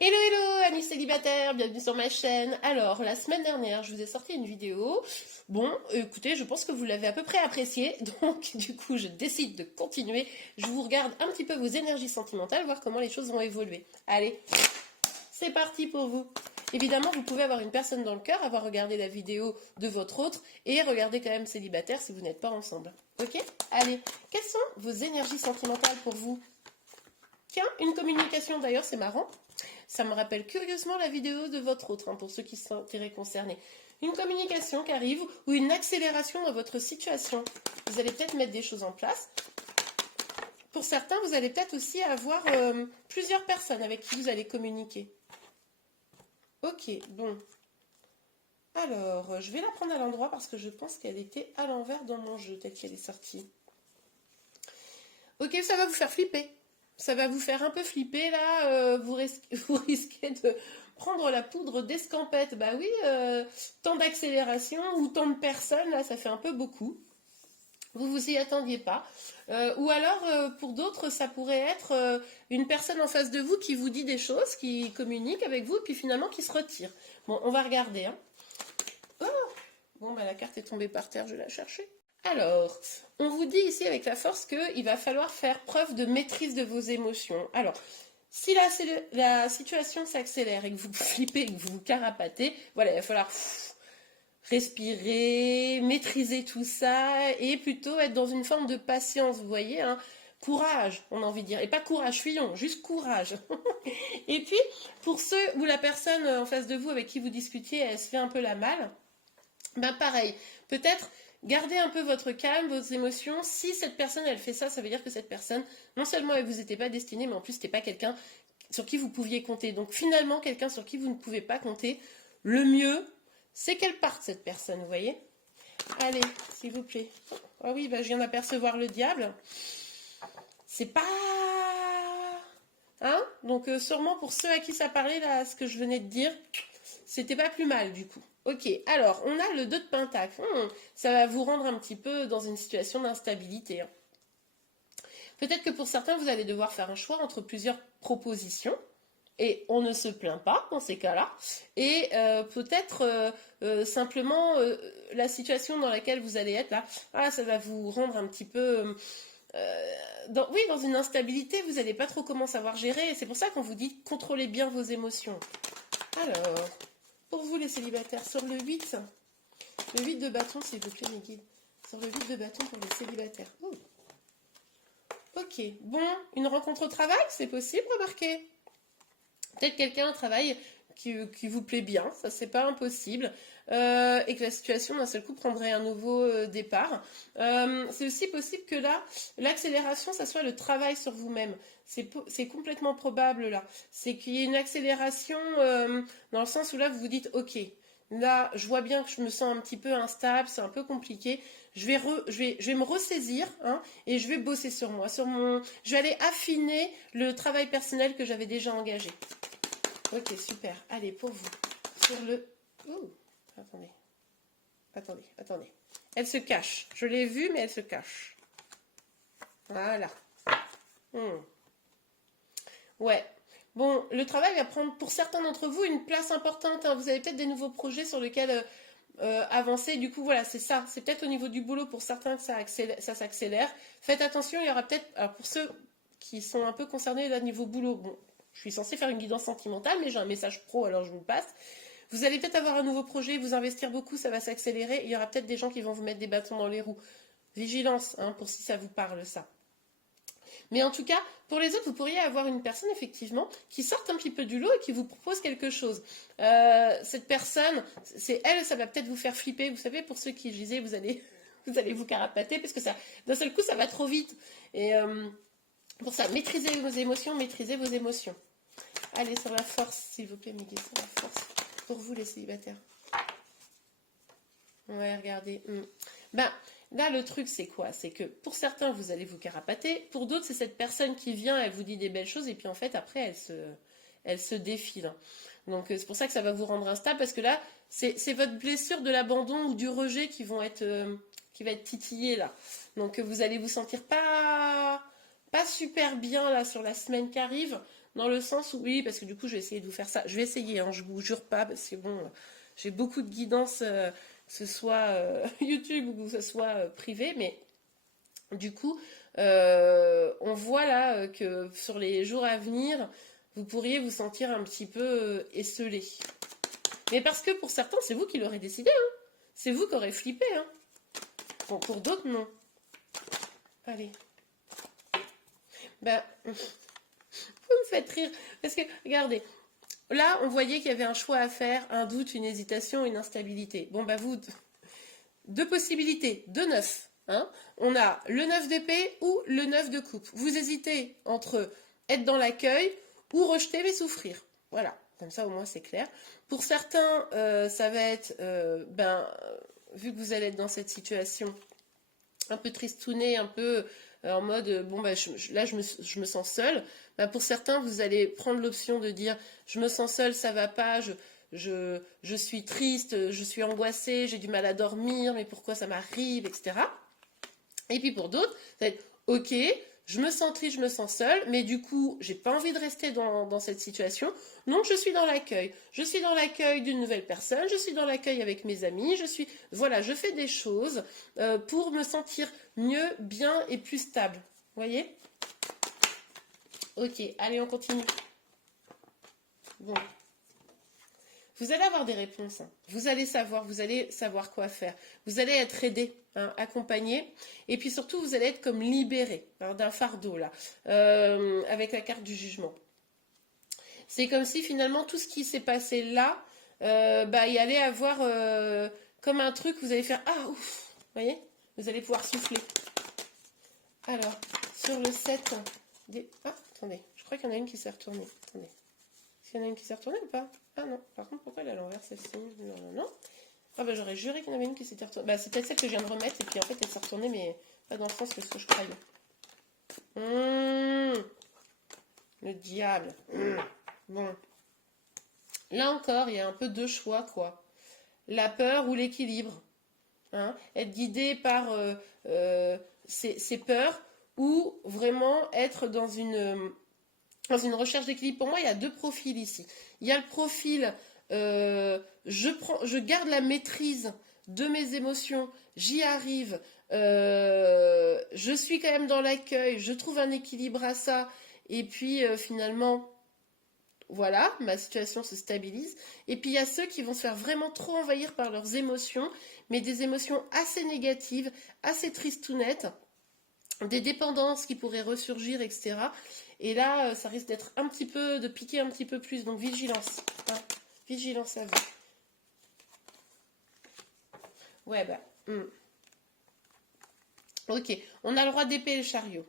Hello hello amis célibataires, bienvenue sur ma chaîne. Alors la semaine dernière je vous ai sorti une vidéo. Bon écoutez, je pense que vous l'avez à peu près appréciée, donc du coup je décide de continuer. Je vous regarde un petit peu vos énergies sentimentales, voir comment les choses vont évoluer. Allez, c'est parti pour vous. Évidemment vous pouvez avoir une personne dans le cœur, avoir regardé la vidéo de votre autre et regarder quand même célibataire si vous n'êtes pas ensemble. Ok? Allez, quelles sont vos énergies sentimentales pour vous? Tiens, une communication d'ailleurs, c'est marrant. Ça me rappelle curieusement la vidéo de votre autre, hein, pour ceux qui se sentiraient concernés. Une communication qui arrive ou une accélération dans votre situation. Vous allez peut-être mettre des choses en place. Pour certains, vous allez peut-être aussi avoir plusieurs personnes avec qui vous allez communiquer. Ok, bon. Alors, je vais la prendre à l'endroit parce que je pense qu'elle était à l'envers dans mon jeu, telle qu'elle est sortie. Ok, ça va vous faire flipper. Ça va vous faire un peu flipper là, vous risquez de prendre la poudre d'escampette. Bah oui, tant d'accélération ou tant de personnes, là ça fait un peu beaucoup. Vous vous y attendiez pas. Ou alors, pour d'autres, ça pourrait être une personne en face de vous qui vous dit des choses, qui communique avec vous, puis finalement qui se retire. Bon, on va regarder. Hein. Oh, bon, bah la carte est tombée par terre, je vais la chercher. Alors, on vous dit ici avec la force qu'il va falloir faire preuve de maîtrise de vos émotions. Alors, si la situation s'accélère et que vous flippez, que vous vous carapatez, voilà, il va falloir respirer, maîtriser tout ça et plutôt être dans une forme de patience, vous voyez, hein. Courage, on a envie de dire. Et pas courage fuyons, juste courage. Et puis, pour ceux où la personne en face de vous avec qui vous discutiez, elle se fait un peu la malle, ben pareil, peut-être gardez un peu votre calme, vos émotions. Si cette personne, elle fait ça, ça veut dire que cette personne, non seulement elle vous était pas destinée, mais en plus, c'était pas quelqu'un sur qui vous pouviez compter. Donc finalement, quelqu'un sur qui vous ne pouvez pas compter, le mieux, c'est qu'elle parte, cette personne, vous voyez. Allez, s'il vous plaît. Ah oui, ben, je viens d'apercevoir le diable. C'est pas... Hein? Donc sûrement pour ceux à qui ça parlait, là, ce que je venais de dire, c'était pas plus mal, du coup. Ok, alors, on a le 2 de pentacle. Ça va vous rendre un petit peu dans une situation d'instabilité. Hein. Peut-être que pour certains, vous allez devoir faire un choix entre plusieurs propositions. Et on ne se plaint pas dans ces cas-là. Et peut-être simplement la situation dans laquelle vous allez être là, ça va vous rendre un petit peu... oui, dans une instabilité, vous n'allez pas trop comment savoir gérer. Et c'est pour ça qu'on vous dit contrôlez bien vos émotions. Alors, pour vous les célibataires, sur le 8 de bâton, s'il vous plaît, mes guides. Sur le 8 de bâton pour les célibataires. Oh. Ok, bon, une rencontre au travail, c'est possible, remarquez. Peut-être quelqu'un au travail qui vous plaît bien, ça c'est pas impossible, et que la situation d'un seul coup prendrait un nouveau départ. C'est aussi possible que là, l'accélération, ça soit le travail sur vous-même. C'est complètement probable là. C'est qu'il y ait une accélération dans le sens où là, vous vous dites, ok, là, je vois bien que je me sens un petit peu instable, c'est un peu compliqué. Je vais me ressaisir hein, et je vais bosser sur moi, je vais aller affiner le travail personnel que j'avais déjà engagé. Ok, super. Allez, pour vous. Sur le... Ouh, attendez. Elle se cache. Je l'ai vue, mais elle se cache. Voilà. Ouais. Bon, le travail va prendre pour certains d'entre vous une place importante. Hein. Vous avez peut-être des nouveaux projets sur lesquels avancer. Du coup, voilà, c'est ça. C'est peut-être au niveau du boulot pour certains que ça s'accélère. Faites attention, il y aura peut-être... Alors, pour ceux qui sont un peu concernés là, niveau boulot, bon, je suis censée faire une guidance sentimentale, mais j'ai un message pro, alors je vous le passe. Vous allez peut-être avoir un nouveau projet, vous investir beaucoup, ça va s'accélérer. Il y aura peut-être des gens qui vont vous mettre des bâtons dans les roues. Vigilance, hein, pour si ça vous parle, ça. Mais en tout cas, pour les autres, vous pourriez avoir une personne, effectivement, qui sorte un petit peu du lot et qui vous propose quelque chose. Cette personne, c'est elle, ça va peut-être vous faire flipper. Vous savez, pour ceux qui, je disais, vous allez vous carapater, parce que ça, d'un seul coup, ça va trop vite. Et pour ça, maîtrisez vos émotions, Allez, sur la force, s'il vous plaît, mes guides, sur la force. Pour vous, les célibataires. Ouais, regardez. Ben, là, le truc, c'est quoi? C'est que pour certains, vous allez vous carapater. Pour d'autres, c'est cette personne qui vient, elle vous dit des belles choses, et puis en fait, après, elle se défile. Donc, c'est pour ça que ça va vous rendre instable, parce que là, c'est votre blessure de l'abandon ou du rejet qui va être titillée, là. Donc, vous allez vous sentir pas super bien, là, sur la semaine qui arrive. dans le sens où, oui, parce que du coup, je vais essayer de vous faire ça. Je vais essayer, hein, je vous jure pas, parce que bon, j'ai beaucoup de guidance, que ce soit YouTube ou que ce soit privé, mais du coup, on voit là que sur les jours à venir, vous pourriez vous sentir un petit peu esselé. Mais parce que pour certains, c'est vous qui l'aurez décidé, hein. C'est vous qui aurez flippé, hein. Bon, pour d'autres, non. Allez. Ben, vous me faites rire. Parce que, regardez, là, on voyait qu'il y avait un choix à faire, un doute, une hésitation, une instabilité. Bon, ben vous, deux possibilités, deux neufs. Hein. On a le 9 d'épée ou le 9 de coupe. Vous hésitez entre être dans l'accueil ou rejeter mais souffrir. Voilà, comme ça au moins c'est clair. Pour certains, ça va être, vu que vous allez être dans cette situation un peu tristouné, un peu en mode, bon, bah, là je me sens seule. Bah, pour certains, vous allez prendre l'option de dire, je me sens seule, ça va pas, je suis triste, je suis angoissée, j'ai du mal à dormir, mais pourquoi ça m'arrive, etc. Et puis pour d'autres, ça va être ok, je me sens triste, je me sens seule, mais du coup, j'ai pas envie de rester dans cette situation, donc je suis dans l'accueil. Je suis dans l'accueil d'une nouvelle personne, je suis dans l'accueil avec mes amis, voilà, je fais des choses pour me sentir mieux, bien et plus stable. Vous voyez? Ok, allez, on continue. Bon. Vous allez avoir des réponses, hein. Vous allez savoir quoi faire. Vous allez être aidé, hein, accompagné. Et puis surtout, vous allez être comme libéré, hein, d'un fardeau, là, avec la carte du jugement. C'est comme si finalement, tout ce qui s'est passé là, il allait avoir comme un truc, vous allez faire, ah, ouf, vous voyez? Vous allez pouvoir souffler. Alors, sur le 7, ah, attendez, je crois qu'il y en a une qui s'est retournée. Attendez. Est-ce qu'il y en a une qui s'est retournée ou pas? Ah non, par contre, pourquoi elle est à l'envers celle-ci? Non. Ah bah j'aurais juré qu'il y en avait une qui s'était retournée. Bah c'est peut-être celle que je viens de remettre et puis en fait elle s'est retournée mais pas dans le sens que ce que je croyais. Le diable. Bon. Là encore, il y a un peu deux choix quoi. La peur ou l'équilibre. Hein, être guidé par ces peurs ou vraiment être dans une recherche d'équilibre. Pour moi, il y a deux profils ici. Il y a le profil, je garde la maîtrise de mes émotions, j'y arrive, je suis quand même dans l'accueil, je trouve un équilibre à ça, et puis finalement, voilà, ma situation se stabilise. Et puis il y a ceux qui vont se faire vraiment trop envahir par leurs émotions, mais des émotions assez négatives, assez tristounettes, des dépendances qui pourraient ressurgir, etc. Et là, ça risque d'être un petit peu, de piquer un petit peu plus. Donc, vigilance. Hein. Vigilance à vous. Ouais, Ok, on a le roi d'épée et le chariot.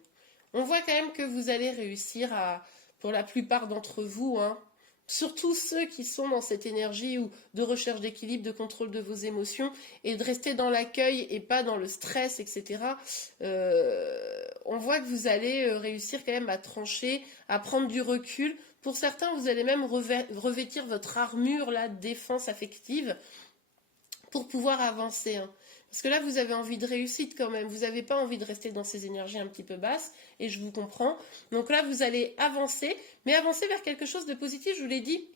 On voit quand même que vous allez réussir à, pour la plupart d'entre vous, hein, surtout ceux qui sont dans cette énergie ou de recherche d'équilibre, de contrôle de vos émotions et de rester dans l'accueil et pas dans le stress, etc. On voit que vous allez réussir quand même à trancher, à prendre du recul. Pour certains, vous allez même revêtir votre armure là, de défense affective pour pouvoir avancer. Hein. Parce que là, vous avez envie de réussite quand même. Vous n'avez pas envie de rester dans ces énergies un petit peu basses. Et je vous comprends. Donc là, vous allez avancer. Mais avancer vers quelque chose de positif, je vous l'ai dit.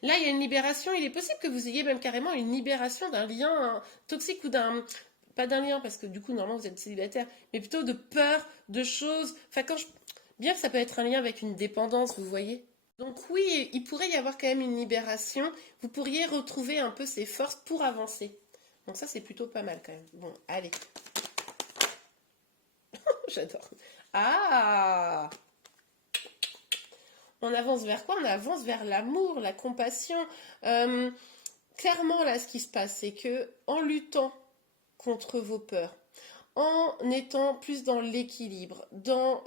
Là, il y a une libération. Il est possible que vous ayez même carrément une libération d'un lien toxique ou d'un... Pas d'un lien, parce que du coup, normalement, vous êtes célibataire. Mais plutôt de peur, de choses... Enfin, bien que ça peut être un lien avec une dépendance, vous voyez. Donc oui, il pourrait y avoir quand même une libération. Vous pourriez retrouver un peu ces forces pour avancer. Donc ça, c'est plutôt pas mal quand même. Bon, allez. J'adore. Ah! On avance vers quoi? On avance vers l'amour, la compassion. Clairement, là, ce qui se passe, c'est que en luttant contre vos peurs, en étant plus dans l'équilibre, dans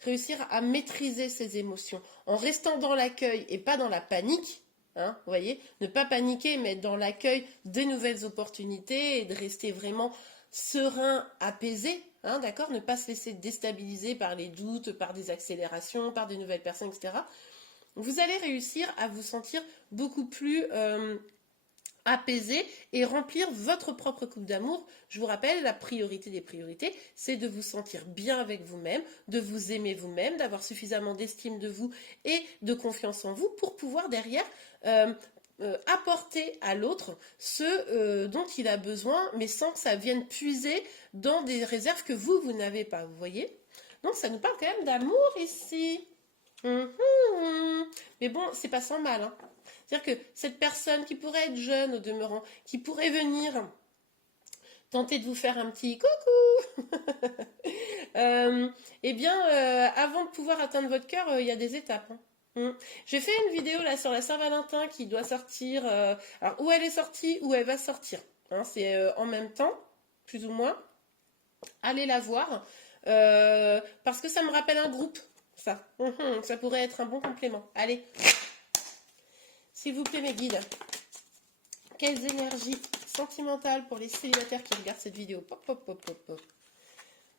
réussir à maîtriser ses émotions, en restant dans l'accueil et pas dans la panique, hein, vous voyez, ne pas paniquer, mais être dans l'accueil des nouvelles opportunités et de rester vraiment serein, apaisé, hein, d'accord, ne pas se laisser déstabiliser par les doutes, par des accélérations, par des nouvelles personnes, etc. Vous allez réussir à vous sentir beaucoup plus apaiser et remplir votre propre coupe d'amour. Je vous rappelle, la priorité des priorités, c'est de vous sentir bien avec vous-même, de vous aimer vous-même, d'avoir suffisamment d'estime de vous et de confiance en vous pour pouvoir derrière apporter à l'autre ce dont il a besoin, mais sans que ça vienne puiser dans des réserves que vous n'avez pas. Vous voyez? Donc ça nous parle quand même d'amour ici. Mais bon, c'est pas sans mal, hein. C'est-à-dire que cette personne qui pourrait être jeune au demeurant, qui pourrait venir tenter de vous faire un petit coucou, eh bien, avant de pouvoir atteindre votre cœur, il y a des étapes, hein. J'ai fait une vidéo là sur la Saint-Valentin qui doit sortir. Alors, où elle est sortie, où elle va sortir, hein, c'est en même temps, plus ou moins. Allez la voir. Parce que ça me rappelle un groupe, ça. Ça pourrait être un bon complément. Allez. S'il vous plaît, mes guides, quelles énergies sentimentales pour les célibataires qui regardent cette vidéo? Pop, pop, pop, pop, pop.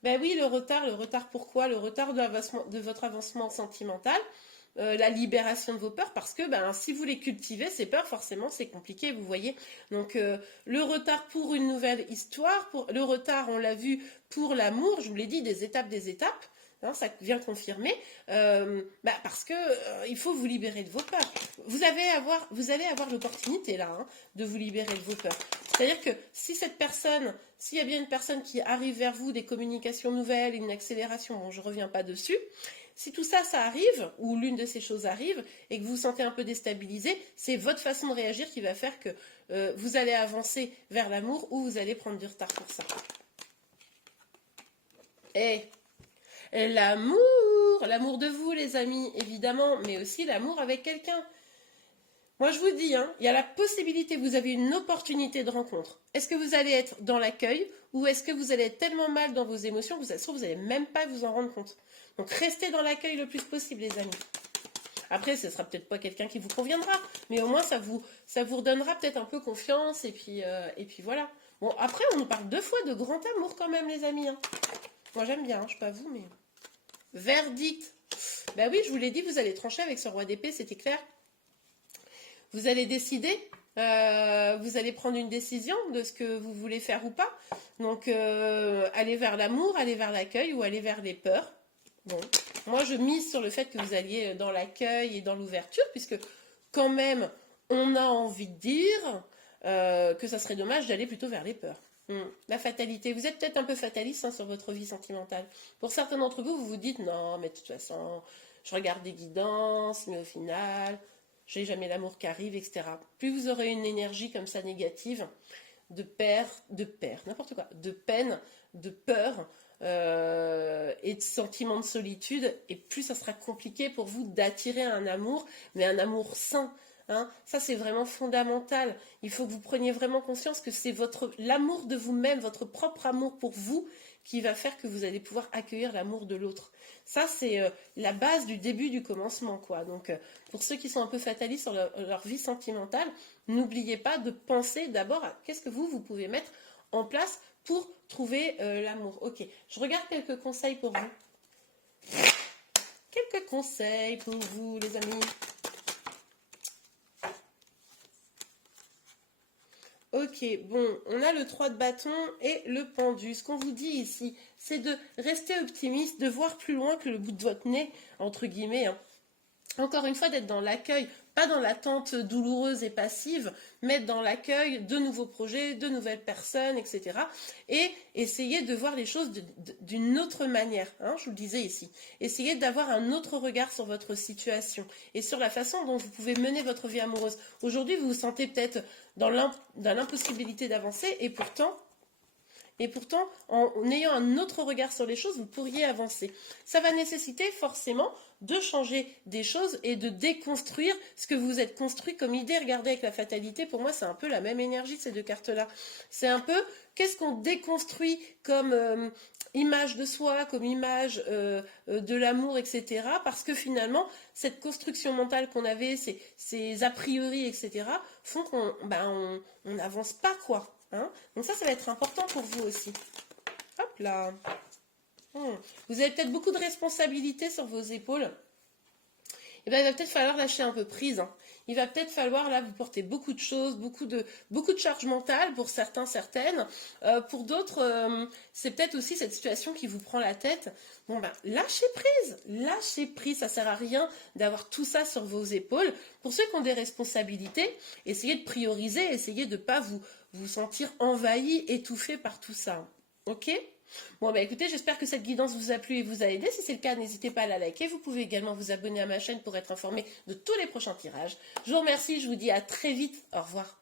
Ben oui, le retard pourquoi? Le retard de votre avancement sentimental, la libération de vos peurs, parce que ben, si vous les cultivez, ces peurs, forcément, c'est compliqué, vous voyez. Donc, le retard pour une nouvelle histoire, le retard, on l'a vu, pour l'amour, je vous l'ai dit, des étapes, hein, ça vient confirmer, parce que il faut vous libérer de vos peurs. Vous allez avoir l'opportunité là, hein, de vous libérer de vos peurs. C'est-à-dire que s'il y a bien une personne qui arrive vers vous, des communications nouvelles, une accélération, bon, je ne reviens pas dessus, si tout ça, ça arrive, ou l'une de ces choses arrive, et que vous vous sentez un peu déstabilisé, c'est votre façon de réagir qui va faire que vous allez avancer vers l'amour ou vous allez prendre du retard pour ça. Et l'amour de vous, les amis, évidemment, mais aussi l'amour avec quelqu'un. Moi, je vous dis, hein, il y a la possibilité, vous avez une opportunité de rencontre. Est-ce que vous allez être dans l'accueil ou est-ce que vous allez être tellement mal dans vos émotions que vous n'allez même pas vous en rendre compte? Donc, restez dans l'accueil le plus possible, les amis. Après, ce ne sera peut-être pas quelqu'un qui vous conviendra, mais au moins, ça vous redonnera peut-être un peu confiance et puis voilà. Bon, après, on nous parle 2 fois de grand amour quand même, les amis, hein. Moi, j'aime bien, hein, je ne sais pas vous, mais... Verdict. Ben oui, je vous l'ai dit, vous allez trancher avec ce roi d'épée, c'était clair. Vous allez décider, vous allez prendre une décision de ce que vous voulez faire ou pas. Donc, aller vers l'amour, aller vers l'accueil ou aller vers les peurs. Bon, moi, je mise sur le fait que vous alliez dans l'accueil et dans l'ouverture, puisque quand même, on a envie de dire que ça serait dommage d'aller plutôt vers les peurs. La fatalité. Vous êtes peut-être un peu fataliste, hein, sur votre vie sentimentale. Pour certains d'entre vous, vous vous dites, non, mais de toute façon, je regarde des guidances, mais au final, j'ai jamais l'amour qui arrive, etc. Plus vous aurez une énergie comme ça négative, de n'importe quoi, de peine, de peur et de sentiment de solitude, et plus ça sera compliqué pour vous d'attirer un amour, mais un amour sain. Hein, ça, c'est vraiment fondamental. Il faut que vous preniez vraiment conscience que c'est l'amour de vous-même, votre propre amour pour vous, qui va faire que vous allez pouvoir accueillir l'amour de l'autre. Ça, c'est la base du début du commencement, quoi. Donc, pour ceux qui sont un peu fatalistes sur leur vie sentimentale, n'oubliez pas de penser d'abord à qu'est-ce que vous pouvez mettre en place pour trouver l'amour. Ok, je regarde quelques conseils pour vous. Quelques conseils pour vous, les amis. Ok, bon, on a le 3 de bâton et le pendu. Ce qu'on vous dit ici, c'est de rester optimiste, de voir plus loin que le bout de votre nez, entre guillemets, hein. Encore une fois, d'être dans l'accueil, pas dans l'attente douloureuse et passive, mais dans l'accueil de nouveaux projets, de nouvelles personnes, etc. Et essayer de voir les choses d'une autre manière, hein, je vous le disais ici. Essayez d'avoir un autre regard sur votre situation et sur la façon dont vous pouvez mener votre vie amoureuse. Aujourd'hui, vous vous sentez peut-être dans l'impossibilité d'avancer et pourtant, en ayant un autre regard sur les choses, vous pourriez avancer. Ça va nécessiter forcément de changer des choses et de déconstruire ce que vous êtes construit comme idée. Regardez, avec la fatalité, pour moi, c'est un peu la même énergie, ces 2 cartes-là. C'est un peu, qu'est-ce qu'on déconstruit comme image de soi, comme image de l'amour, etc. Parce que finalement, cette construction mentale qu'on avait, ces a priori, etc., font qu'on n'avance pas, quoi. Hein, donc ça va être important pour vous aussi. Hop là. Vous avez peut-être beaucoup de responsabilités sur vos épaules. eh ben, il va peut-être falloir lâcher un peu prise, hein. Il va peut-être falloir, là, vous porter beaucoup de choses, beaucoup de charge mentale pour certains, certaines. Pour d'autres, c'est peut-être aussi cette situation qui vous prend la tête. Bon, ben, lâchez prise, ça sert à rien d'avoir tout ça sur vos épaules. Pour ceux qui ont des responsabilités, essayez de prioriser, essayez de ne pas vous sentir envahi, étouffé par tout ça. Ok? Bon, bah écoutez, j'espère que cette guidance vous a plu et vous a aidé. Si c'est le cas, n'hésitez pas à la liker. Vous pouvez également vous abonner à ma chaîne pour être informé de tous les prochains tirages. Je vous remercie, je vous dis à très vite. Au revoir.